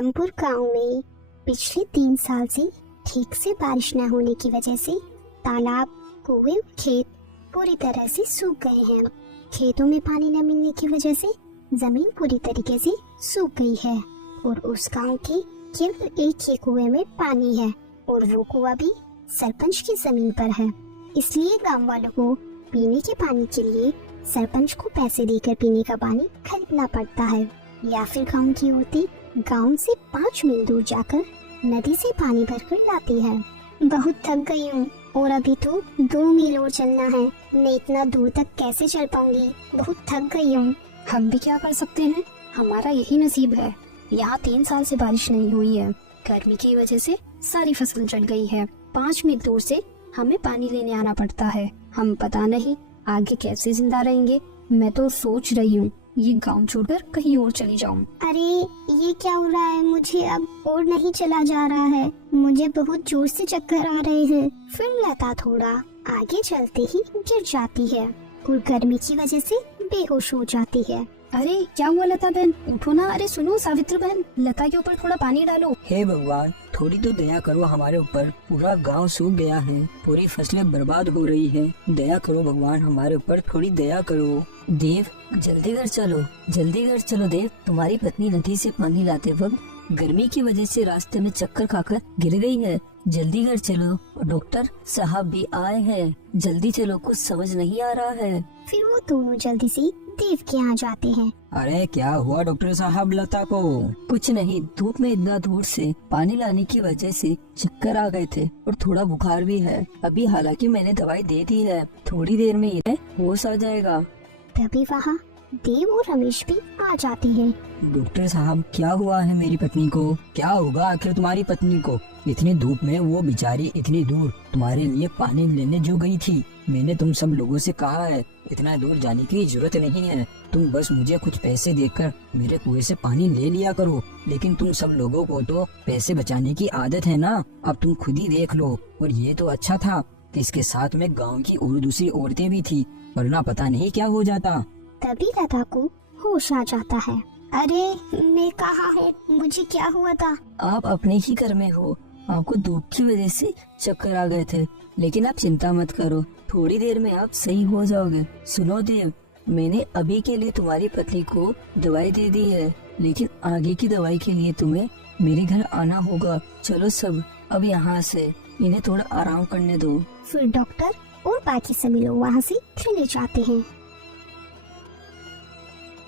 आदमपुर गांव में पिछले 3 साल से ठीक से बारिश न होने की वजह से तालाब, कुएं, खेत पूरी तरह से सूख गए हैं। खेतों में पानी न मिलने की वजह से जमीन पूरी तरीके से सूख गई है और उस गांव के केवल एक ही कुएं में पानी है और वो कुआं भी सरपंच की जमीन पर है। इसलिए गांव वालों को पीने के पानी के लिए सरपंच को पैसे देकर पीने का पानी खरीदना पड़ता है या फिर गांव की औरतें गांव से 5 मील दूर जाकर नदी से पानी भरकर लाती है। बहुत थक गई हूँ और अभी तो 2 मील और चलना है। मैं इतना दूर तक कैसे चल पाऊंगी? बहुत थक गई हूँ। हम भी क्या कर सकते हैं, हमारा यही नसीब है। यहाँ 3 साल से बारिश नहीं हुई है। गर्मी की वजह से सारी फसल जल गई है। 5 मील दूर से हमें पानी लेने आना पड़ता है। हम पता नहीं आगे कैसे जिंदा रहेंगे। मैं तो सोच रही हूँ ये गांव छोड़कर कहीं और चली जाऊँ। अरे ये क्या हो रहा है? मुझे अब और नहीं चला जा रहा है। मुझे बहुत जोर से चक्कर आ रहे हैं। फिर लता थोड़ा आगे चलते ही गिर जाती है और गर्मी की वजह से बेहोश हो जाती है। अरे क्या हुआ लता बहन, उठो ना। अरे सुनो सावित्री बहन, लता के ऊपर थोड़ा पानी डालो। हे भगवान, थोड़ी तो दया करो हमारे ऊपर। पूरा गांव सूख गया है, पूरी फसलें बर्बाद हो रही है। दया करो भगवान, हमारे ऊपर थोड़ी दया करो। देव जल्दी घर चलो, जल्दी घर चलो देव। तुम्हारी पत्नी नदी से पानी लाते वक्त गर्मी की वजह से रास्ते में चक्कर खाकर गिर गई है। जल्दी घर चलो, डॉक्टर साहब भी आए हैं। जल्दी चलो, कुछ समझ नहीं आ रहा है। फिर वो दोनों जल्दी से देव के यहाँ जाते हैं। अरे क्या हुआ डॉक्टर साहब लता को? कुछ नहीं, धूप में इतना दूर से पानी लाने की वजह से चक्कर आ गए थे और थोड़ा बुखार भी है। अभी हालांकि मैंने दवाई दे दी है, थोड़ी देर में ये होश आ जाएगा। तभी वहाँ देव और रमेश भी आ जाते हैं। डॉक्टर साहब क्या हुआ है मेरी पत्नी को? क्या होगा आखिर तुम्हारी पत्नी को? इतनी धूप में वो बेचारी इतनी दूर तुम्हारे लिए पानी लेने जो गई थी। मैंने तुम सब लोगों से कहा है इतना दूर जाने की जरूरत नहीं है। तुम बस मुझे कुछ पैसे देकर मेरे कुएं से पानी ले लिया करो। लेकिन तुम सब लोगों को तो पैसे बचाने की आदत है ना। अब तुम खुद ही देख लो। और ये तो अच्छा था कि इसके साथ में गाँव की और दूसरी औरतें भी थी, वरना पता नहीं क्या हो जाता। तभी लता को होश आ जाता है। अरे मैं कहाँ हूँ? मुझे क्या हुआ था? आप अपने ही घर में हो। आपको धूप की वजह से चक्कर आ गए थे, लेकिन आप चिंता मत करो, थोड़ी देर में आप सही हो जाओगे। सुनो देव, मैंने अभी के लिए तुम्हारी पत्नी को दवाई दे दी है, लेकिन आगे की दवाई के लिए तुम्हें मेरे घर आना होगा। चलो सब अब यहाँ से, इन्हें थोड़ा आराम करने दो। फिर डॉक्टर और बाकी सभी लोग वहाँ से चले जाते हैं।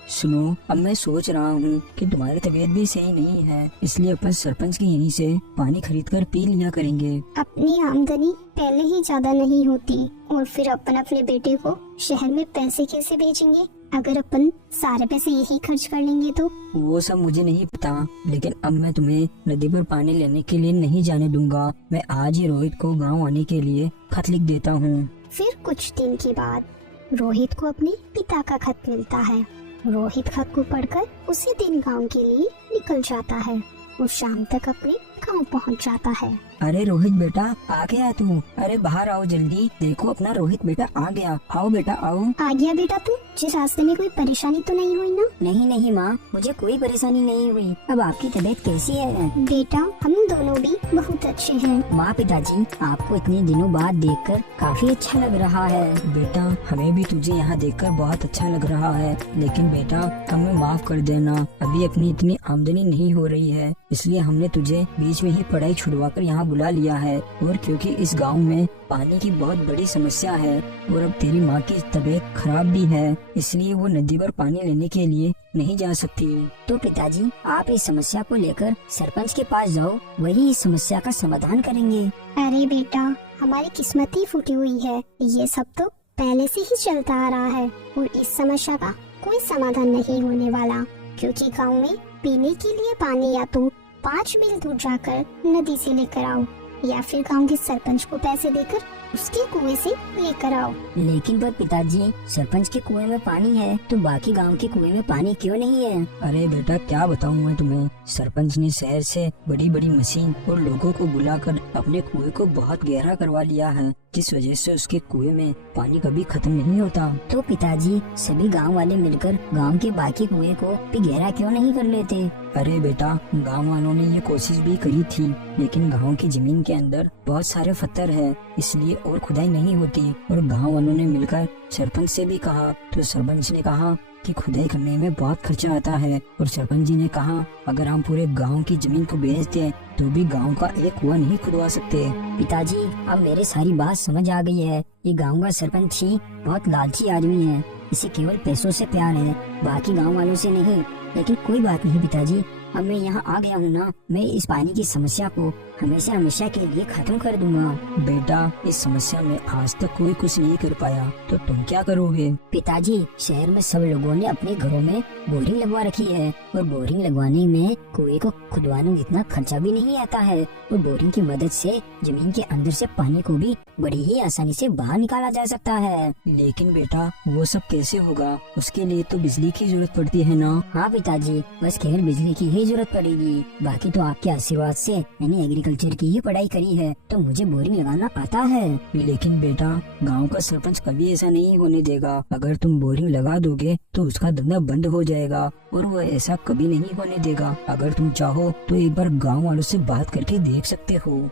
सुनो, अब मैं सोच रहा हूँ कि तुम्हारी तबीयत भी सही नहीं है, इसलिए अपन सरपंच की यहीं से पानी खरीद कर पी लिया करेंगे। अपनी आमदनी पहले ही ज्यादा नहीं होती और फिर अपन अपने बेटे को शहर में पैसे कैसे भेजेंगे? अगर अपन सारे पैसे यही खर्च कर लेंगे तो? वो सब मुझे नहीं पता, लेकिन अब मैं तुम्हें नदी पर पानी लेने के लिए नहीं जाने दूंगा। मैं आज ही रोहित को गाँव आने के लिए खत लिख देता हूँ। फिर कुछ दिन के बाद रोहित को अपने पिता का खत मिलता है। रोहित खत को पढ़कर उसी दिन गांव के लिए निकल जाता है और शाम तक अपने गांव पहुंच जाता है। अरे रोहित बेटा, आ गया तू? अरे बाहर आओ जल्दी, देखो अपना रोहित बेटा आ गया। आओ बेटा आओ। आ गया बेटा तू? जिस रास्ते में कोई परेशानी तो नहीं हुई ना? नहीं नहीं माँ, मुझे कोई परेशानी नहीं हुई। अब आपकी तबीयत कैसी है? बेटा हम दोनों भी बहुत अच्छे हैं। माँ पिताजी, आपको इतने दिनों बाद देखकर काफी अच्छा लग रहा है। बेटा हमें भी तुझे यहाँ देखकर बहुत अच्छा लग रहा है, लेकिन बेटा हमें माफ कर देना। अभी अपनी इतनी आमदनी नहीं हो रही है, इसलिए हमने तुझे बीच में ही पढ़ाई छुड़वा कर यहाँ बुला लिया है। और क्योंकि इस गांव में पानी की बहुत बड़ी समस्या है और अब तेरी माँ की तबीयत खराब भी है, इसलिए वो नदी पर पानी लेने के लिए नहीं जा सकती। तो पिताजी, आप इस समस्या को लेकर सरपंच के पास जाओ, वही इस समस्या का समाधान करेंगे। अरे बेटा, हमारी किस्मत ही फूटी हुई है। ये सब तो पहले से ही चलता आ रहा है और इस समस्या का कोई समाधान नहीं होने वाला, क्योंकि गांव में पीने के लिए पानी या तो 5 मील दूर जाकर नदी से लेकर आओ या फिर गांव के सरपंच को पैसे देकर उसके कुएं से लेकर आओ। लेकिन पर पिताजी, सरपंच के कुएं में पानी है तो बाकी गांव के कुएं में पानी क्यों नहीं है? अरे बेटा क्या बताऊं मैं तुम्हें, सरपंच ने शहर से बड़ी बड़ी मशीन और लोगों को बुलाकर अपने कुएं को बहुत गहरा करवा लिया है, जिस वजह से उसके कुएं में पानी कभी खत्म नहीं होता। तो पिताजी, सभी गांव वाले मिलकर गांव के बाकी कुएं को भी गहरा क्यों नहीं कर लेते? अरे बेटा, गांव वालों ने ये कोशिश भी करी थी, लेकिन गांव की जमीन के अंदर बहुत सारे पत्थर है, इसलिए और खुदाई नहीं होती। और गांव वालों ने मिलकर सरपंच से भी कहा, तो सरपंच ने कहा कि खुदाई करने में बहुत खर्चा आता है। और सरपंच जी ने कहा, अगर हम पूरे गांव की जमीन को बेच दें तो भी गांव का एक कुआं नहीं खुदवा सकते। पिताजी, अब मेरे सारी बात समझ आ गई है। ये गांव का सरपंच ही बहुत लालची आदमी है, इसे केवल पैसों से प्यार है, बाकी गांव वालों से नहीं। लेकिन कोई बात नहीं पिताजी, अब मैं यहाँ आ गया हूँ ना, मैं इस पानी की समस्या को हमेशा हमेशा के लिए खत्म कर दूंगा। बेटा, इस समस्या में आज तक कोई कुछ नहीं कर पाया, तो तुम क्या करोगे? पिताजी, शहर में सब लोगों ने अपने घरों में बोरिंग लगवा रखी है, और बोरिंग लगवाने में कुएं को खुदवाने में इतना खर्चा भी नहीं आता है, और बोरिंग की मदद से जमीन के अंदर से पानी को भी बड़ी ही आसानी से बाहर निकाला जा सकता है। लेकिन बेटा, वो सब कैसे होगा? उसके लिए तो बिजली की जरूरत पड़ती है ना? हाँ पिताजी, बस केवल बिजली की ही जरूरत पड़ेगी, बाकी तो आपके आशीर्वाद से मैंने एग्रीकल्चर की ही पढ़ाई करी है, तो मुझे बोरिंग लगाना आता है। लेकिन बेटा, गांव का सरपंच कभी ऐसा नहीं होने देगा। अगर तुम बोरिंग लगा दोगे तो उसका धंधा बंद हो जाएगा, और वो ऐसा कभी नहीं होने देगा। अगर तुम चाहो तो एक बार गांव वालों से बात करके देख सकते हो।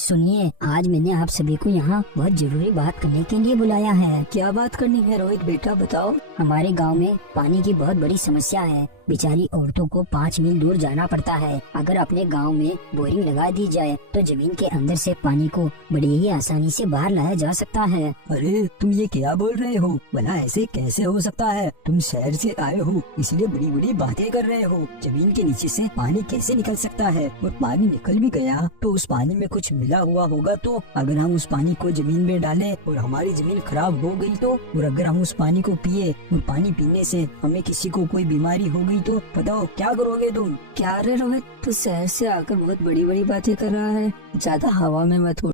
सुनिए, आज मैंने आप सभी को यहाँ बहुत जरूरी बात करने के लिए बुलाया है। क्या बात करनी है रोहित बेटा, बताओ। हमारे गांव में पानी की बहुत बड़ी समस्या है, बेचारी औरतों को 5 मील दूर जाना पड़ता है। अगर अपने गांव में बोरिंग लगा दी जाए तो जमीन के अंदर से पानी को बड़ी ही आसानी से बाहर लाया जा सकता है। अरे तुम ये क्या बोल रहे हो? भला ऐसे कैसे हो सकता है? तुम शहर से आए हो इसलिए बड़ी बड़ी बातें कर रहे हो। जमीन के नीचे से पानी कैसे निकल सकता है? और पानी निकल भी गया तो उस पानी में कुछ मिला हुआ होगा। तो अगर हम उस पानी को जमीन में डालें और हमारी जमीन खराब हो गई तो, और अगर हम उस पानी को पिए और पानी पीने से हमें किसी को कोई बीमारी हो गई तो बताओ क्या करोगे तुम? क्या रे रोहित, तू शहर से आकर बहुत बड़ी बड़ी बातें कर रहा है, ज्यादा हवा में मत उड़।